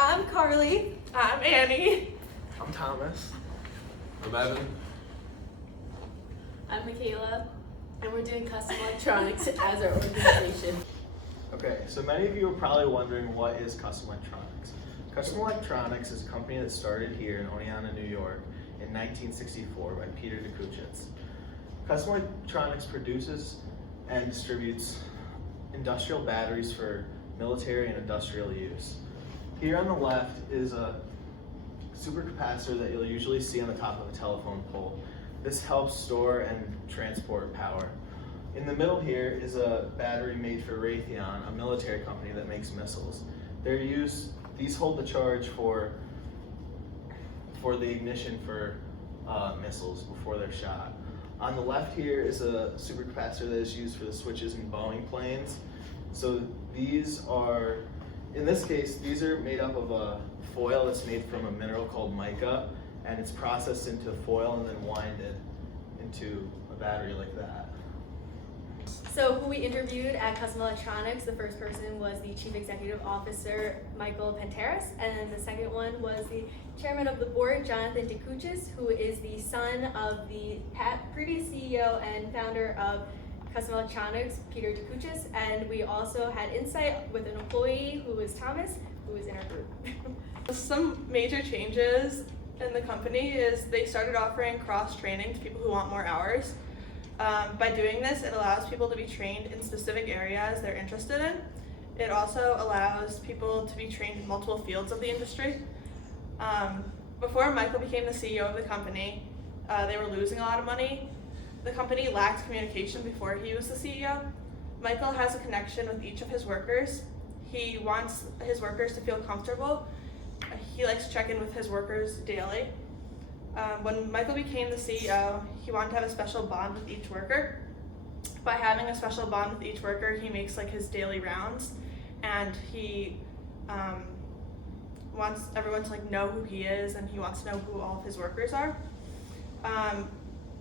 I'm Carly. I'm Annie. I'm Thomas. I'm Evan. I'm Michaela, and we're doing custom electronics as our organization. Okay, so many of you are probably wondering, what is Custom Electronics? Custom Electronics is a company that started here in Oneonta, New York in 1964 by Peter DeKuchitz. Custom Electronics produces and distributes industrial batteries for military and industrial use. Here on the left is a supercapacitor that you'll usually see on the top of a telephone pole. This helps store and transport power. In the middle here is a battery made for Raytheon, a military company that makes missiles. These hold the charge for the ignition for missiles before they're shot. On the left here is a supercapacitor that is used for the switches in Boeing planes. So these are, in this case, these are made up of a foil that's made from a mineral called mica, and it's processed into foil and then winded into a battery like that. So who we interviewed at Custom Electronics, the first person was the Chief Executive Officer, Michael Panteras, and then the second one was the Chairman of the Board, Jonathan DeKuchitz, who is the son of the previous CEO and founder of Custom Electronics, Peter DeKuchitz, and we also had insight with an employee who was Thomas, who was in our group. Some major changes in the company is they started offering cross-training to people who want more hours. By doing this, it allows people to be trained in specific areas they're interested in. It also allows people to be trained in multiple fields of the industry. Before Michael became the CEO of the company, they were losing a lot of money. The company lacked communication before he was the CEO. Michael has a connection with each of his workers. He wants his workers to feel comfortable. He likes to check in with his workers daily. When Michael became the CEO, he wanted to have a special bond with each worker. By having a special bond with each worker, he makes like his daily rounds, and he wants everyone to like know who he is, and he wants to know who all of his workers are.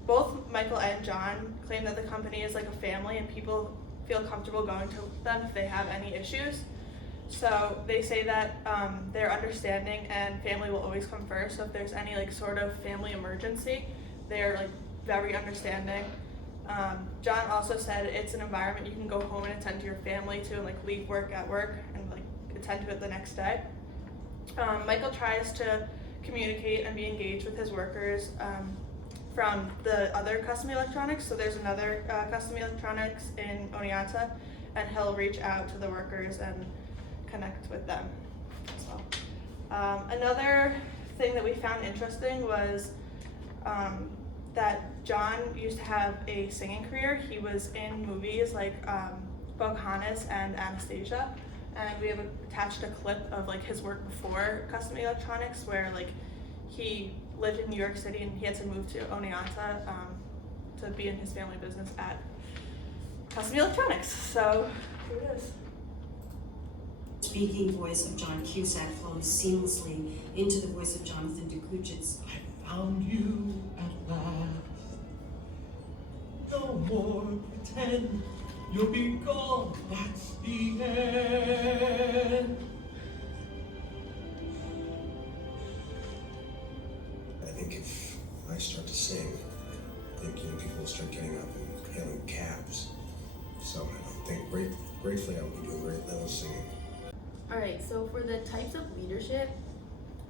Both Michael and John claim that the company is like a family, and people feel comfortable going to them if they have any issues. So they say that they're understanding and family will always come first. So if there's any like sort of family emergency, they're like very understanding. John also said it's an environment you can go home and attend to your family to, and like leave work at work and like attend to it the next day. Michael tries to communicate and be engaged with his workers from the other Custom Electronics. So there's another Custom Electronics in Oneonta, and he'll reach out to the workers and connect with them as well. Another thing that we found interesting was that John used to have a singing career. He was in movies like Pocahontas and Anastasia, and we have attached a clip of like his work before Custom Electronics, where like he lived in New York City and he had to move to Oneonta to be in his family business at Custom Electronics. So here it is. Speaking voice of John Cusack flows seamlessly into the voice of Jonathan DeKuchitz. I found you at last. No more pretend you'll be gone. That's the end. I think if I start to sing, I think people will start getting up and hailing cabs. So I don't think gratefully I will be doing great level singing. Alright, so for the types of leadership,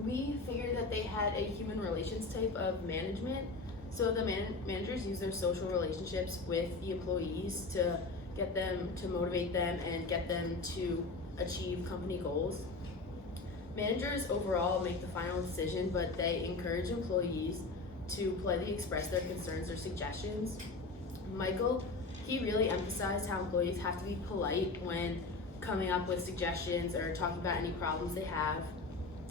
we figured that they had a human relations type of management. So the managers use their social relationships with the employees to get them, to motivate them and get them to achieve company goals. Managers overall make the final decision, but they encourage employees to politely express their concerns or suggestions. Michael, he really emphasized how employees have to be polite when coming up with suggestions or talking about any problems they have,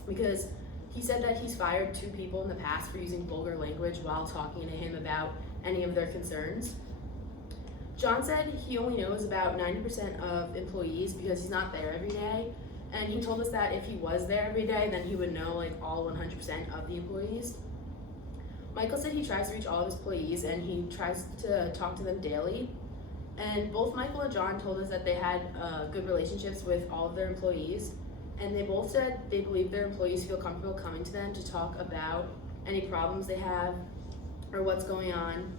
because he said that he's fired 2 people in the past for using vulgar language while talking to him about any of their concerns. John said he only knows about 90% of employees because he's not there every day, and he told us that if he was there every day, then he would know like all 100% of the employees. Michael said he tries to reach all of his employees and he tries to talk to them daily. And both Michael and John told us that they had good relationships with all of their employees. And they both said they believe their employees feel comfortable coming to them to talk about any problems they have or what's going on.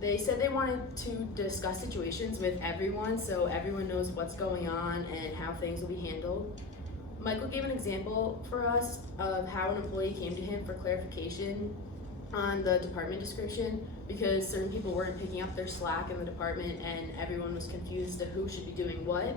They said they wanted to discuss situations with everyone so everyone knows what's going on and how things will be handled. Michael gave an example for us of how an employee came to him for clarification on the department description because certain people weren't picking up their slack in the department and everyone was confused as to who should be doing what.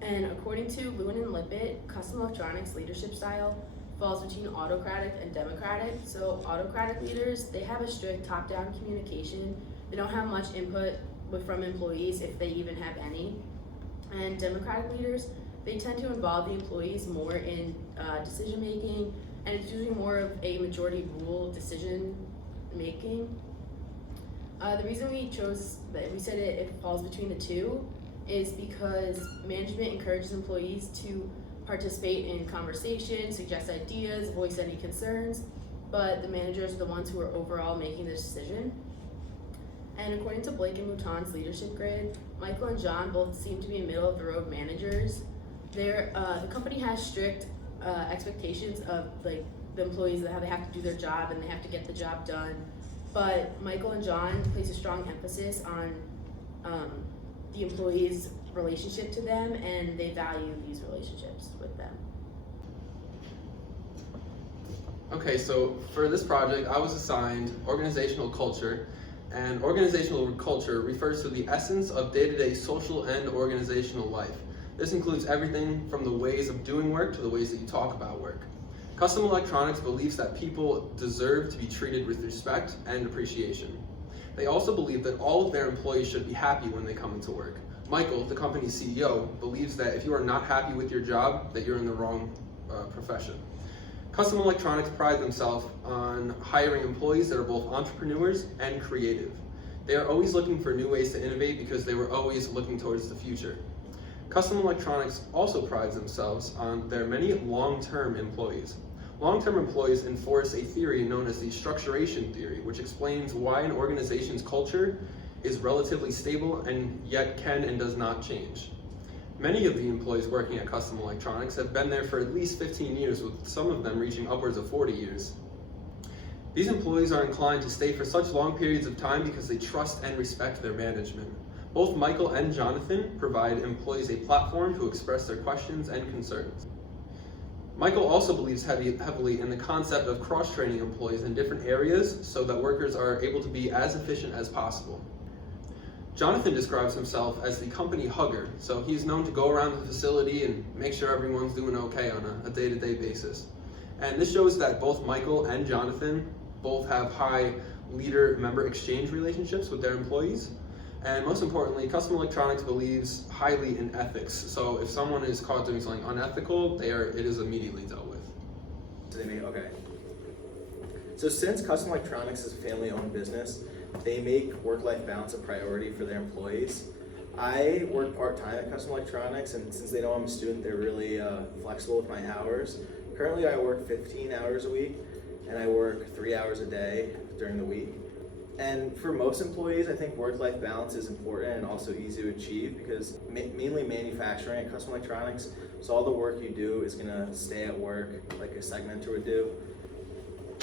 And according to Lewin and Lippitt, custom electronics leadership style falls between autocratic and democratic. So autocratic leaders, they have a strict top-down communication. They don't have much input from employees if they even have any. And democratic leaders, they tend to involve the employees more in decision making, and it's usually more of a majority rule decision making. The reason we chose that we said it falls between the two is because management encourages employees to participate in conversation, suggest ideas, voice any concerns, but the managers are the ones who are overall making the decision. And according to Blake and Mouton's leadership grid, Michael and John both seem to be middle of the road managers. The company has strict expectations of like the employees that they have to do their job and they have to get the job done. But Michael and John place a strong emphasis on the employees' relationship to them, and they value these relationships with them. Okay, so for this project, I was assigned organizational culture, and organizational culture refers to the essence of day-to-day social and organizational life. This includes everything from the ways of doing work to the ways that you talk about work. Custom Electronics believes that people deserve to be treated with respect and appreciation. They also believe that all of their employees should be happy when they come into work. Michael, the company's CEO, believes that if you are not happy with your job, that you're in the wrong profession. Custom Electronics pride themselves on hiring employees that are both entrepreneurs and creative. They are always looking for new ways to innovate because they were always looking towards the future. Custom Electronics also prides themselves on their many long-term employees. Long-term employees enforce a theory known as the structuration theory, which explains why an organization's culture is relatively stable and yet can and does not change. Many of the employees working at Custom Electronics have been there for at least 15 years, with some of them reaching upwards of 40 years. These employees are inclined to stay for such long periods of time because they trust and respect their management. Both Michael and Jonathan provide employees a platform to express their questions and concerns. Michael also believes heavily in the concept of cross-training employees in different areas so that workers are able to be as efficient as possible. Jonathan describes himself as the company hugger, so he's known to go around the facility and make sure everyone's doing okay on a day-to-day basis. And this shows that both Michael and Jonathan both have high leader-member exchange relationships with their employees. And most importantly, Custom Electronics believes highly in ethics. So if someone is caught doing something unethical, it is immediately dealt with. Okay. So since Custom Electronics is a family-owned business, they make work-life balance a priority for their employees. I work part-time at Custom Electronics, and since they know I'm a student, they're really flexible with my hours. Currently, I work 15 hours a week, and I work 3 hours a day during the week. And for most employees, I think work-life balance is important and also easy to achieve because mainly manufacturing at Custom Electronics, so all the work you do is gonna stay at work like a segmenter would do.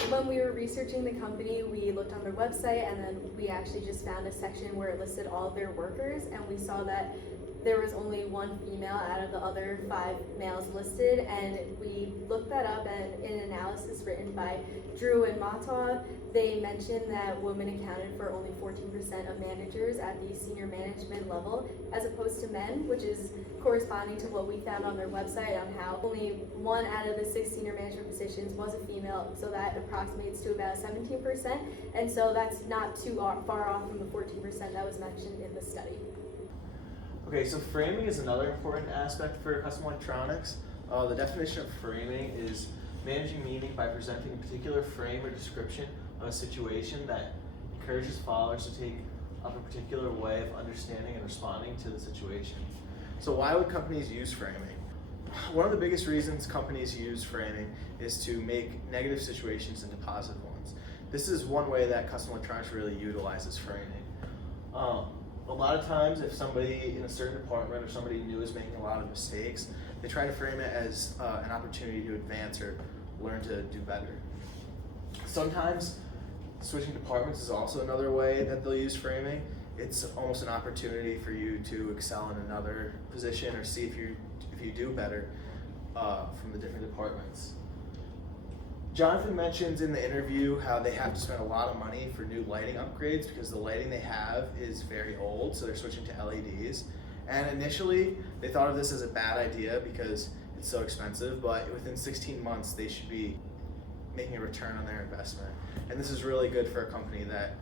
When we were researching the company, we looked on their website and then we actually just found a section where it listed all of their workers, and we saw that there was only one female out of the other 5 males listed, and we looked that up, and in an analysis written by Drew and Mataw, they mentioned that women accounted for only 14% of managers at the senior management level as opposed to men, which is corresponding to what we found on their website on how only 1 out of the 6 senior management positions was a female, so that approximates to about 17%, and so that's not too far off from the 14% that was mentioned in the study. Okay, so framing is another important aspect for Custom Electronics. The definition of framing is managing meaning by presenting a particular frame or description of a situation that encourages followers to take up a particular way of understanding and responding to the situation. So why would companies use framing? One of the biggest reasons companies use framing is to make negative situations into positive ones. This is one way that Custom Electronics really utilizes framing. a lot of times if somebody in a certain department or somebody new is making a lot of mistakes, they try to frame it as an opportunity to advance or learn to do better. Sometimes switching departments is also another way that they'll use framing. It's almost an opportunity for you to excel in another position or see if you do better from the different departments. Jonathan mentions in the interview how they have to spend a lot of money for new lighting upgrades because the lighting they have is very old, so they're switching to LEDs. And initially, they thought of this as a bad idea because it's so expensive, but within 16 months, they should be making a return on their investment. And this is really good for a company that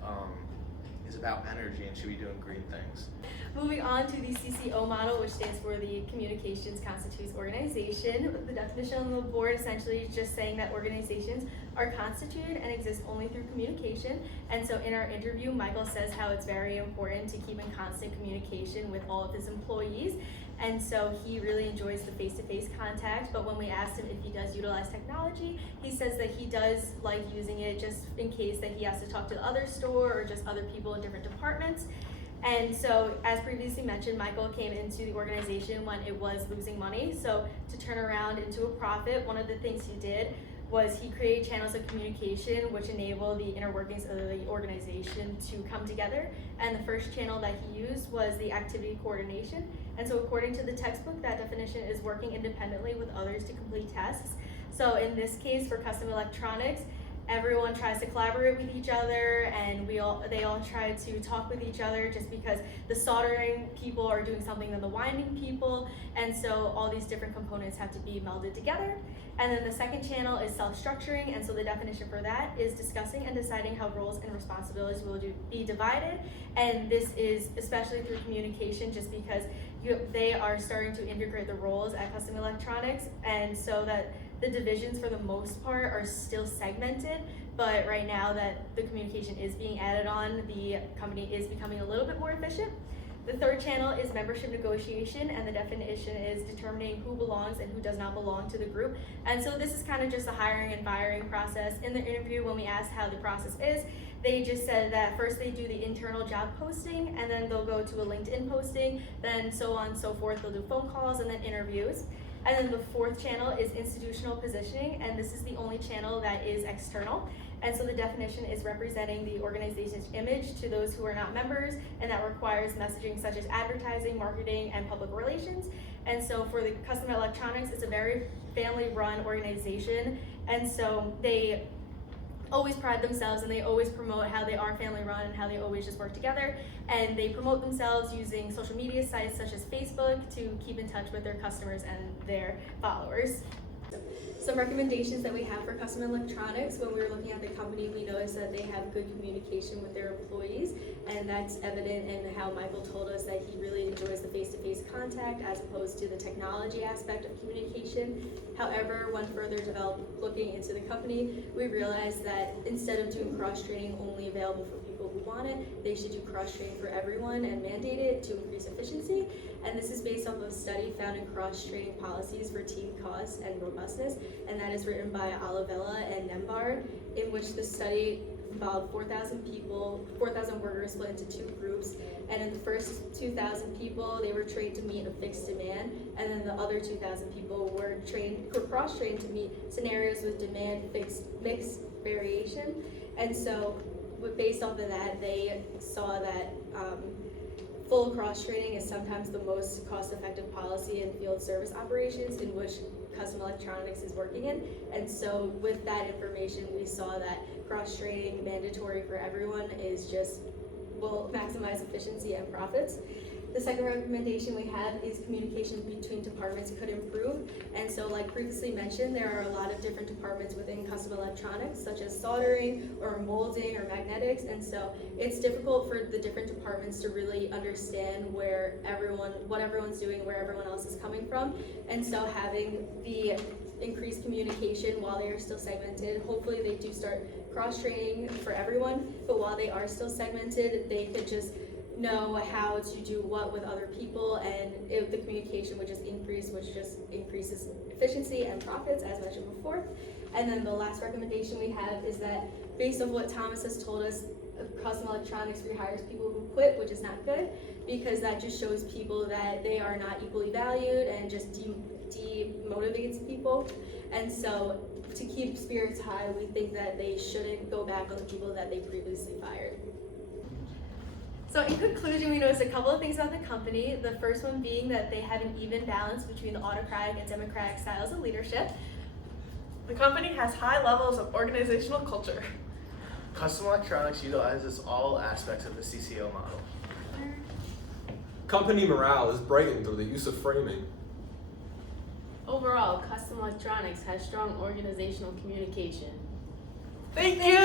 is about energy and should be doing green things. Moving on to the CCO model, which stands for the Communications Constitutes Organization. The definition on the board essentially is just saying that organizations are constituted and exist only through communication. And so in our interview, Michael says how it's very important to keep in constant communication with all of his employees. And so he really enjoys the face-to-face contact, but when we asked him if he does utilize technology, he says that he does like using it just in case that he has to talk to the other store or just other people in different departments. And so, as previously mentioned, Michael came into the organization when it was losing money. So to turn around into a profit, one of the things he did was he created channels of communication which enable the inner workings of the organization to come together. And the first channel that he used was the activity coordination. And so according to the textbook, that definition is working independently with others to complete tasks. So in this case, for custom electronics, everyone tries to collaborate with each other, and they all try to talk with each other just because the soldering people are doing something than the winding people, and so all these different components have to be melded together. And then the second channel is self-structuring, and so the definition for that is discussing and deciding how roles and responsibilities will be divided, and this is especially through communication just because they are starting to integrate the roles at Custom Electronics, and so that the divisions for the most part are still segmented, but right now that the communication is being added on, the company is becoming a little bit more efficient. The third channel is membership negotiation, and the definition is determining who belongs and who does not belong to the group. And so this is kind of just a hiring and firing process. In the interview, when we asked how the process is, they just said that first they do the internal job posting, and then they'll go to a LinkedIn posting, then so on and so forth. They'll do phone calls and then interviews. And then the fourth channel is institutional positioning, and this is the only channel that is external. And so the definition is representing the organization's image to those who are not members, and that requires messaging such as advertising, marketing, and public relations. And so for the Custom Electronics, it's a very family-run organization, and so they always pride themselves and they always promote how they are family run and how they always just work together, and they promote themselves using social media sites such as Facebook to keep in touch with their customers and their followers. Some recommendations that we have for Custom Electronics: when we were looking at the company, we noticed that they have good communication with their employees, and that's evident in how Michael told us that he really enjoys the face-to-face contact as opposed to the technology aspect of communication. However, when further looking into the company, we realized that instead of doing cross-training only available for people who want it, they should do cross-training for everyone and mandate it to increase efficiency. And this is based off of a study found in cross-training policies for team costs and robustness, and that is written by Olivella and Nembard, in which the study involved 4,000 workers split into two groups, and in the first 2,000 people, they were trained to meet a fixed demand, and then the other 2,000 people were cross-trained to meet scenarios with demand mixed variation. And so based off of that, they saw that full cross-training is sometimes the most cost-effective policy in field service operations in which Custom Electronics is working in. And so with that information, we saw that cross-training mandatory for everyone will maximize efficiency and profits. The second recommendation we have is communication between departments could improve. And so like previously mentioned, there are a lot of different departments within Custom Electronics, such as soldering or molding or magnetics. And so it's difficult for the different departments to really understand what everyone's doing, where everyone else is coming from. And so having the increased communication while they are still segmented, hopefully they do start cross-training for everyone, but while they are still segmented, they could just know how to do what with other people, and the communication would just increase, which just increases efficiency and profits, as mentioned before. And then the last recommendation we have is that based on what Thomas has told us Custom Electronics rehires people who quit, which is not good, because that just shows people that they are not equally valued and just demotivates people. And so to keep spirits high, we think that they shouldn't go back on the people that they previously fired. So in conclusion, we noticed a couple of things about the company. The first one being that they have an even balance between the autocratic and democratic styles of leadership. The company has high levels of organizational culture. Custom Electronics utilizes all aspects of the CCO model. Company morale is brightened through the use of framing. Overall, Custom Electronics has strong organizational communication. Thank you!